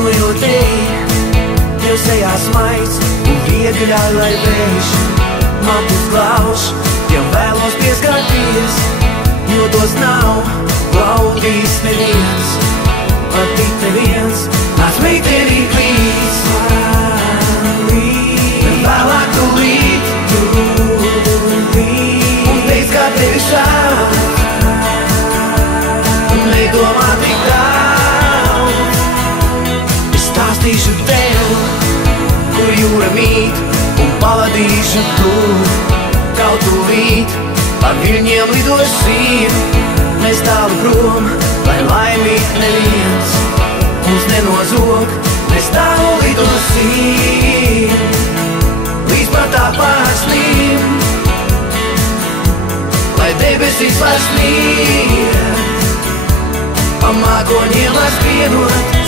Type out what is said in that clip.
Mīlējot tevi, tev sejā smaids un viegli ļauj, lai vējš man uzglauž. Tev vēlos pieskarties, jo tos nav baudījis neviens, pat tik neviens. Nāc meitenīt līdz, vēlāk tu līdz, un teic, kā tevi šāv, nedomā tik daudz. Es stāstīšu tev, kur jūra mīt, un pavadīšu tu kaut tūlīt. Ar viļņiem lidosim, mēs tālu prom, lai laimīt neviens mums nenozog. Mēs tālu lidosim, līdz pat apārsnim, lai debesīs vairs snieg, pa mākoņiem var skrienot.